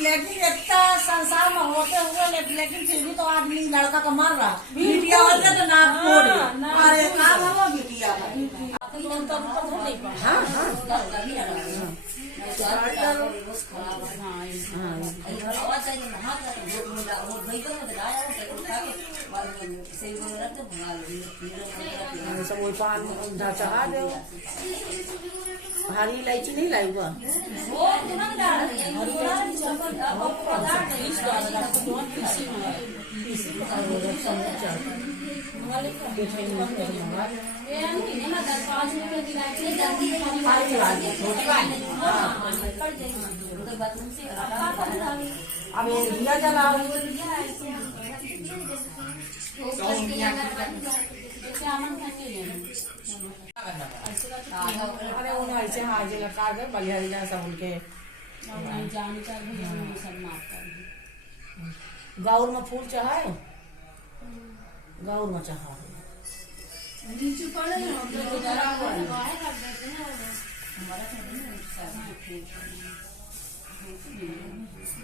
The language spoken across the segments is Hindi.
लेकिन इतना संसार में होते हुए लेकिन फिर भी तो आदमी लड़का का मार रहा बिटिया वाले तो नाक फोड़े। अरे काम हो बिटिया सब पान चढ़ा दो। हरी इलायची नहीं लाई हुआ अब दिया जलाओ। अरे उन्हें ऐसे हाँ ऐसे लटका कर बलिहारी जा सब उनके गाउर में फूल चढ़ाए गाउर में चढ़ा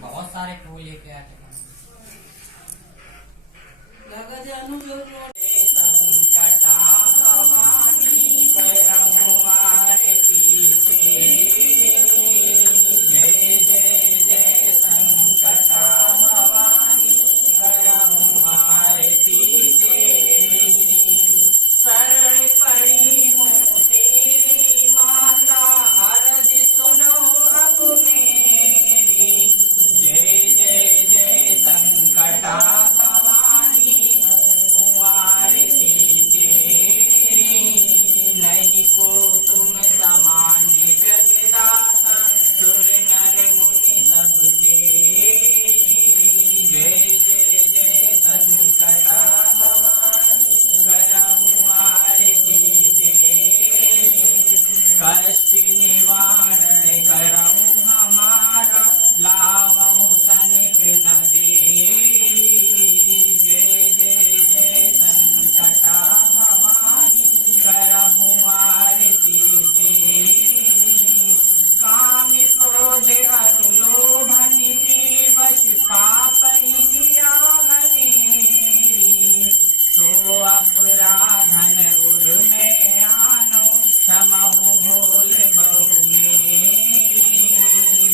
बहुत सारे फूल लेके आते को तुम सामान्य जगदाता सुर नर मुनि सबके जय जय जय संकटा भवानी करहु आरती कष्ट निवारण करहु हमारा लावहु तनिक न देरी जय जय जय संकटा भवानी करहु आरती काम क्रोध अरु लोभ वश पाप किया घनेरी सो अपराधन उर में आनो क्षमहु भूल बहु मेरी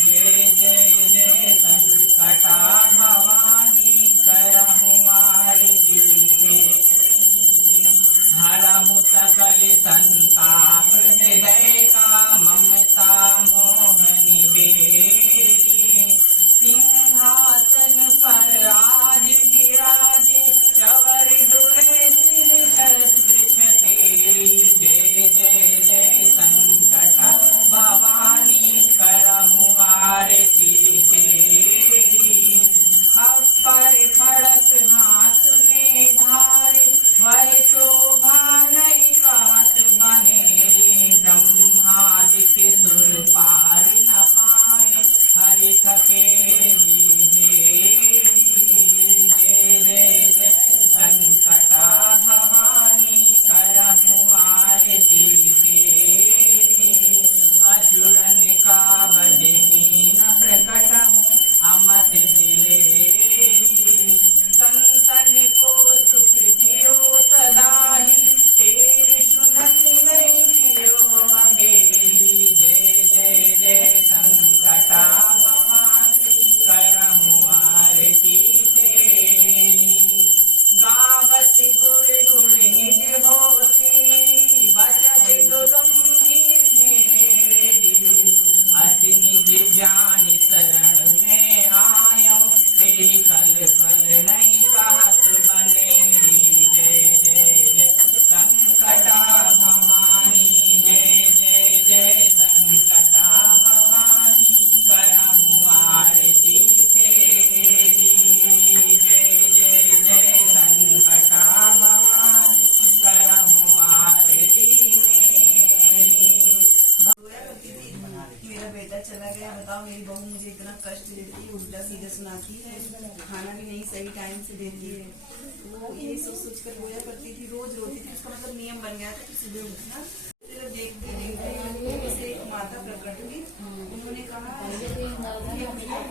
जय जय जय संकटा भवानी करहु आरती हरहु सकल संताप हृदय का ममता मोहनि बेरी सिंहासन पर आज विराजे चवर डुले सिर शस्त्र छतेरी जय जय जय संकटा भवानी करहु आरती तेरी खप्पर खड़क हाथ में धारे वर शोभा नहीं कात बनेरी ब्रह्मादिक सुर पार न पाए हरि थके जय जय जय संकटा भवानी करहु आरती तेरी असुरन का वध दीन प्रकट हूँ अमत दिलेरी संतन को सुख दियो सदाही तेरी सुनत नहीं कियो अगेरी जय जय जय संकटा भवानी करहु आरती तेरी गावत गुण गुण निज होती बचत दुदुम्भी मेरी अति निज जान शरण में आयो तेरी कल फल नहीं कहत बनेरी जय जय जय संकटा भवानी जय जय जय संकटा भवानी करहु आरती तेरी जय जय जय संकटा भवानी करहु आरती मेरा बेटा चला गया, बताओ मेरी बहू मुझे इतना कष्ट देती है, उल्टा सीधा सुनाती है, खाना भी नहीं सही टाइम से देती है। वो ये सोच कर रोया करती थी, रोज रोती थी। उसका मतलब नियम बन गया था कि सुबह उठना। फिर देखते देखते एक माता प्रकट हुई। उन्होंने कहा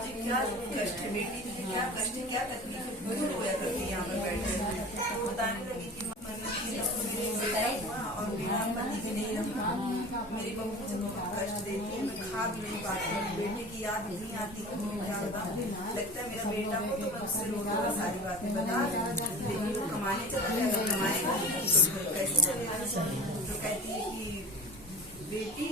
कि क्या कष्ट है बेटी, तुझे क्या कष्ट है, क्या तकलीफ है, क्यों रोया करती है यहाँ पर बैठे। तो बताने लगी कि मेरे बेटा हुआ और मेरा पति भी नहीं रहा, मेरी बहू मुझे बहुत कष्ट देती है, मैं खा भी नहीं पाती हूँ, बेटे की याद नहीं आती है, तुम्हें क्या बताऊँ। लगता है मेरा बेटा हो तो मैं उससे रोज सारी बातें बता, लेकिन वो कमाने चला गया, अगर कमाएगा तो कैसे चलेगा। तो कहती है कि बेटी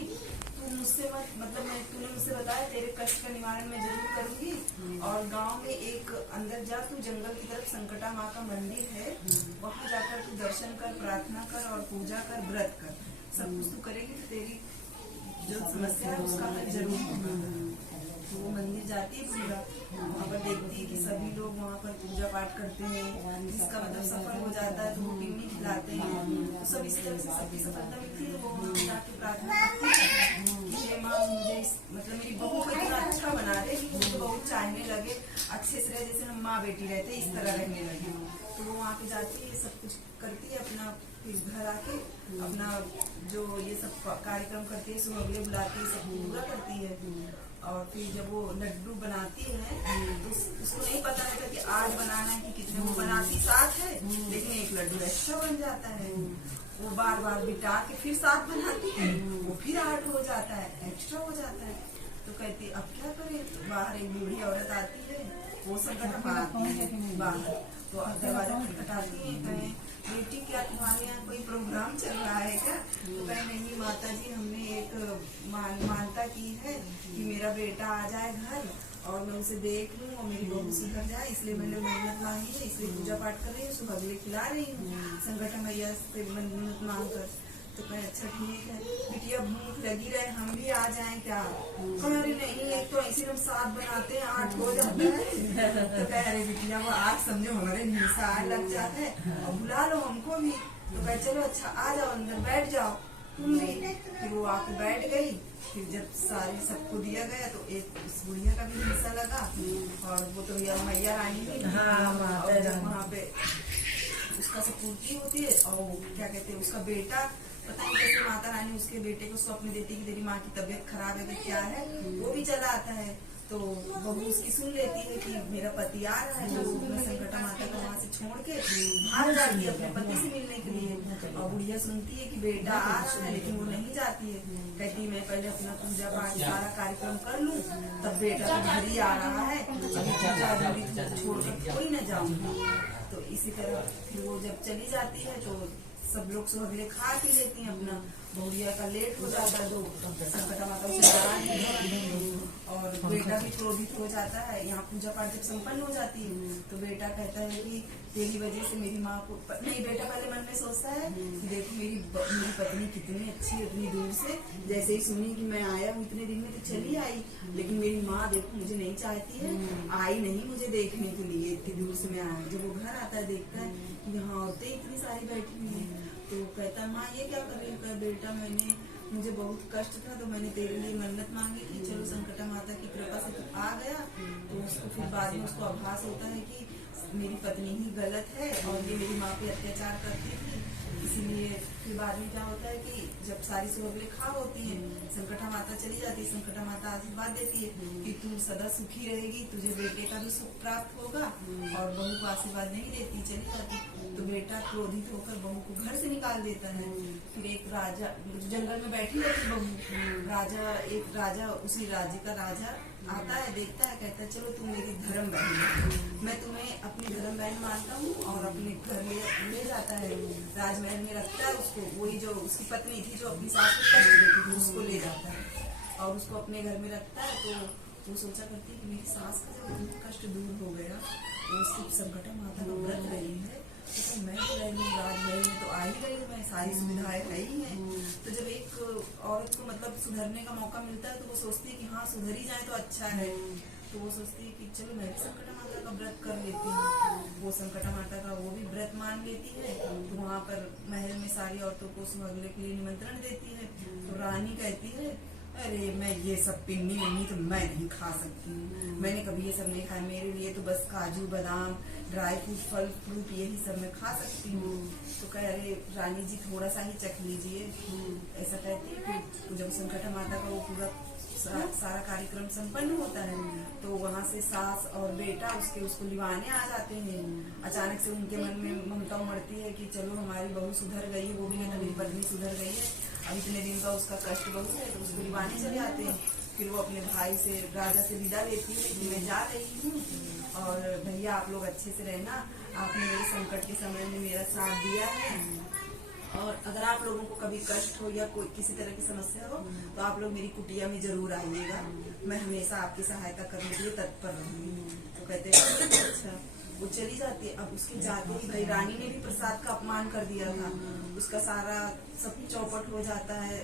तू मुझसे मत, मतलब मैं, तूने मुझसे बताया तेरे कष्ट का निवारण मैं जरूर करूंगी। और गांव में एक अंदर जा, तू जंगल की तरफ संकटा माँ का मंदिर है, वहां जाकर तू दर्शन कर, प्रार्थना कर और पूजा कर, व्रत कर, सब कुछ तू करेगी तो तेरी जो समस्या है उसका हल जरूर होगा। तो वो मंदिर जाती है पूरा, वहाँ पर देखती है कि सभी लोग वहाँ पर पूजा पाठ करते हैं, जिसका मतलब सफल हो जाता है तो वो पिन्नी खिलाते हैं। तो सब इस तरह से सबकी सफलता मिलती है। वो वहाँ जाके प्रार्थना करती है कि हे माँ मुझे मतलब मेरी बहू को इतना अच्छा बना दे कि मुझे बहुत चाहने लगे, अच्छे से रहे, जैसे हम माँ बेटी रहते इस तरह रहने लगे। तो वो वहाँ पे जाती है, सब कुछ करती है अपना, फिर घर आके अपना जो ये सब कार्यक्रम करती है, सुहागले बुलाती है, सब पूरा करती है। और फिर जब वो लड्डू बनाती है तो उसको नहीं पता रहता कि आज बनाना है कि कितने, वो बनाती 7 है लेकिन एक लड्डू एक्स्ट्रा बन जाता है। वो बार बार बिटा के फिर 7 बनाती है, वो फिर 8 हो जाता है, एक्स्ट्रा हो जाता है। तो कहती है अब क्या करे। तो बाहर एक बूढ़ी औरत आती है, वो संकट मारती है बाहर, तो दरवाजा खटखटाती है, कहे बेटी क्या तुम्हारे यहाँ कोई प्रोग्राम चल रहा है क्या। तो कहे नहीं माता जी, हमने एक मानता की है कि मेरा बेटा आ जाए घर और मैं उसे देख लूँ और मेरी बहू सुधर जाए, इसलिए मैंने मन्नत मांगी है, इसलिए पूजा पाठ कर रही हूँ, सुहागले खिला रही हूँ संकट मैया से मन्नत मांग कर। तो कहे अच्छा ठीक है बिटिया, भूख लगी रहे हम भी आ जाएं क्या। अरे नहीं, एक तो ऐसे हम 7 बनाते हैं 8 हो जाता है। तो कह रहे बिटिया वो 8 समझो हमारे निशा लग जाता है और बुला लो हमको भी। तो कहे चलो अच्छा आ जाओ अंदर बैठ जाओ तुम भी। फिर वो आके बैठ गई। फिर जब सारी सबको दिया गया तो एक उस बुढ़िया का भी हिस्सा लगा, और वो तो मैया रानी भी वहाँ पे उसका सब पूर्ति होती है। और क्या कहते हैं उसका बेटा, पता नहीं कैसे माता रानी उसके बेटे को स्वप्न देती है कि तेरी माँ की तबीयत खराब है, क्या है, वो भी चला आता है। तो बहू उसकी सुन लेती है कि मेरा पति आ रहा है, तो मैं संकटा माता को वहाँ से छोड़ के भाग जाती है अपने पति से मिलने के लिए। और बुढ़िया सुनती है कि बेटा आ रहा है, लेकिन वो नहीं जाती है, कहती मैं पहले अपना पूजा पाठ सारा कार्यक्रम कर लूँ, तब बेटा तो घर ही आ रहा है, छोड़कर थोड़ी न जाऊंगी। तो इसी तरह फिर वो जब चली जाती है तो सब लोग सुहागले खा पी लेती हैं अपना। बहुरिया का लेट हो जाता है तो संकटा माता से और बेटा भी क्रोधित हो जाता है। यहाँ पूजा पाठ जब संपन्न हो जाती है तो बेटा कहता है कि तेरी वजह से मेरी माँ को नहीं। बेटा पहले मन में सोचता है कि देखो मेरी पत्नी कितनी अच्छी है, इतनी दूर से जैसे ही सुनी कि मैं आया हूँ इतने दिन में तो चली आई, लेकिन मेरी माँ देखो मुझे नहीं चाहती है, आई नहीं मुझे देखने के लिए, इतनी दूर से मैं आया। जब वो घर आता है देखता है कि यहाँ औरतें इतनी सारी बैठी हुई है तो कहता है माँ ये क्या कर रही है। बेटा मुझे बहुत कष्ट था तो मैंने तेरे लिए मन्नत मांगी थी, चलो संकटा माता की कृपा से तू आ गया। तो उसको फिर बाद में उसको आभास होता है कि मेरी पत्नी ही गलत है और ये मेरी माँ पे अत्याचार करती थी। इसीलिए फिर बाद में क्या होता है कि जब सारी सुहागले खा होती है, संकटा माता चली जाती है। संकटा माता आशीर्वाद देती है कि तू सदा सुखी रहेगी, तुझे बेटे का भी सुख प्राप्त होगा, और बहू को आशीर्वाद नहीं देती, चली जाती। तो बेटा क्रोधित होकर बहू को घर से निकाल देता है। फिर एक राजा जंगल में बैठी रहती बहू, एक राजा उसी राज्य का राजा आता है, देखता है, कहता है चलो तुम मेरी धर्म बहन हो, मैं तुम्हें अपनी धर्म बहन मानता हूँ, और अपने घर ले जाता है, राजमहल में रखता है उसको। वही जो उसकी पत्नी थी जो अपनी सास को कष्ट देती थी उसको ले जाता है और उसको अपने घर में रखता है। तो वो सोचा करती है कि मेरी सास का जब कष्ट दूर हो गया, वो सिर्फ संकटा माता का व्रत रही है, तो मैं तो रही हूँ राजमहल में, तो आ ही रही हूँ मैं, सारी सुविधाएं है ही है। तो जब एक औरत को मतलब सुधरने का मौका मिलता है तो वो सोचती है कि हाँ सुधर ही जाए तो अच्छा है। तो वो सोचती है कि चलो मैं भी संकटा माता का व्रत कर लेती हूँ। वो संकटा माता का वो भी व्रत मान लेती है। तो वहाँ पर महल में सारी औरतों को सुहागले के लिए निमंत्रण देती है। तो रानी कहती है अरे मैं ये सब पिन्नी विन्नी तो मैं नहीं खा सकती हूँ, मैंने कभी ये सब नहीं खाया, मेरे लिए तो बस काजू बादाम ड्राई फ्रूट फल फ्रूट यही सब मैं खा सकती हूँ। तो कह अरे रानी जी थोड़ा सा ही चख लीजिए, ऐसा कहती है। फिर जब संकट माता का वो पूरा सारा कार्यक्रम संपन्न होता है तो वहाँ से सास और बेटा उसको लिवाने आ जाते हैं। अचानक से उनके मन में ममता उमड़ती है कि चलो हमारी बहू सुधर गई है, वो भी कहता मेरी पत्नी सुधर गई है, अब इतने दिन का उसका कष्ट बहुत है, तो उसको लिवाने चले आते हैं। फिर वो अपने भाई से राजा से विदा लेती है कि मैं जा रही हूँ और भैया आप लोग अच्छे से रहना, आपने मेरे संकट के समय में मेरा साथ दिया है, और अगर आप लोगों को कभी कष्ट हो या कोई किसी तरह की समस्या हो तो आप लोग मेरी कुटिया में जरूर आइएगा, मैं हमेशा आपकी सहायता करने के लिए तत्पर रहूंगी। तो कहते हैं अच्छा। वो चली जाती है। अब उसके जाते ही भाई रानी ने भी प्रसाद का अपमान कर दिया था, उसका सारा सब चौपट हो जाता है,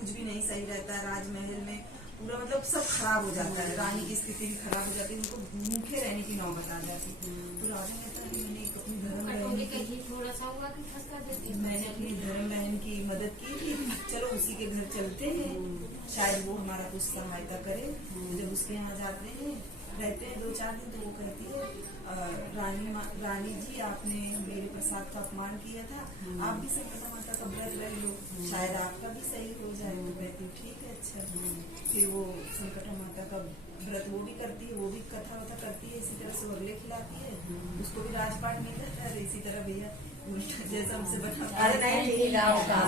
कुछ भी नहीं सही रहता है राजमहल में, पूरा मतलब सब खराब हो जाता है, रानी की स्थिति भी खराब हो जाती है, उनको भूखे रहने की नौबत आ जाती है। तो राजा कहता है मैंने अपनी धर्म बहन की मदद की थी, चलो उसी के घर चलते हैं, शायद वो हमारा कुछ सहायता करे। तो जब उसके यहाँ जाते हैं रहते हैं 2-4 दिन, तो वो कहती है रानी जी आपने मेरे प्रसाद का अपमान किया था, आप भी संकट माता का व्रत रह लो, शायद आपका भी सही हो जाए। तो कहती हूँ ठीक है अच्छा। फिर वो संकट माता का व्रत वो भी करती है, वो भी कथा वथा करती है, इसी तरह से अगले खिलाती है, उसको भी राजपाट मिल जाता है। इसी तरह भैया जैसा हमसे बता,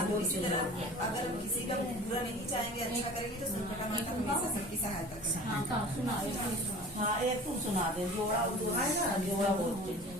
तो इसी तरह अगर हम किसी का बुरा नहीं चाहेंगे, अच्छा करेंगे तो संकट माता हमेशा सबकी सहायता करेंगे। हाँ एक तू सुना दे, जोड़ा है ना, जोड़ा बोलते हैं।